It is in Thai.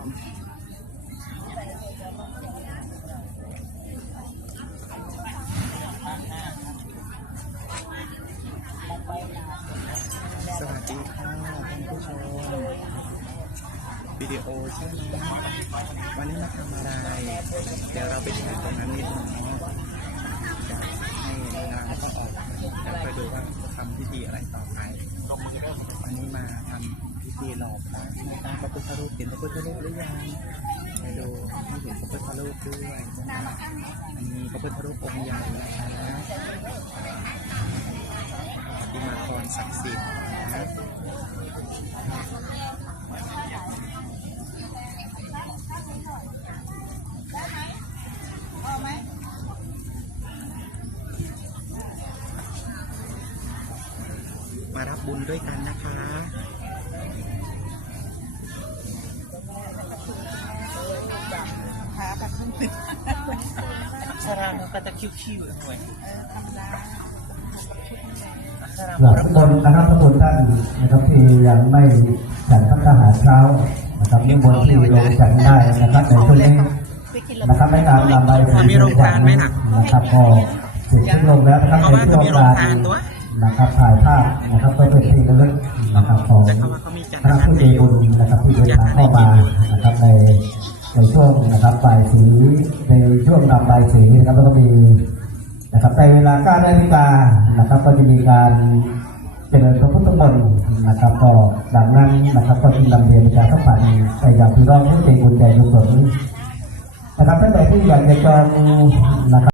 สวัสดีค่ะท่านผู้ชมวิดีโอใช่ไหมวันนี้มาทำอะไร เดี๋ยวเราไปแชร์ตรงนั้นนิดนึง จะทำพิธีอะไรต่อไปวันนี้มาทำพิธีหล่อพระในตั้งพระพุทธรูปเห็นพระพุทธรูปหรือยังไปดูให้เห็นพระพุทธรูปด้วยอันนี้พระพุทธรูปองค์ใหญ่นะคะปฏิมากรศักดิ์สิทธิ์นะ มารับบุญด้วยกันนะคะขาแบบขึ้นชารามันก็จะคิ้วๆหน่อยหลักบนนะครับทุกคนท่านนะครับที่ยังไม่ฉันพัฒหารเช้านะครับนิมนต์ที่ลงฉันได้นะครับในช่วงนี้นะครับในารนำใบสีนะครับก็เสร็จสิ้นลงแล้วนะครับเพราะในช่วงมีโรงการทานด้วย นะครับถ่ายภาพนะครับก็เป็นที่ระลึกนะครับของแต่เขาว่าเจัดคณะงานผู้ใจบุญนะครับที่เดินทางเข้ามานะครับในในช่วงนะครับบ่ายสีในช่วงนำใบายสีนะครับแล้วก็มีนะครับในเวลา9นาฬิกานะครับ ก็จะมีการเจริญพระพุทธมนต์นะครับก็ดังนั้นนะครับก็จึงนำเรียนปรสัมพันธ์ไปยังพี่น้องผู้ใจบุญใจกุศลนะครับท่านใดที่อยากจะจองนะครับ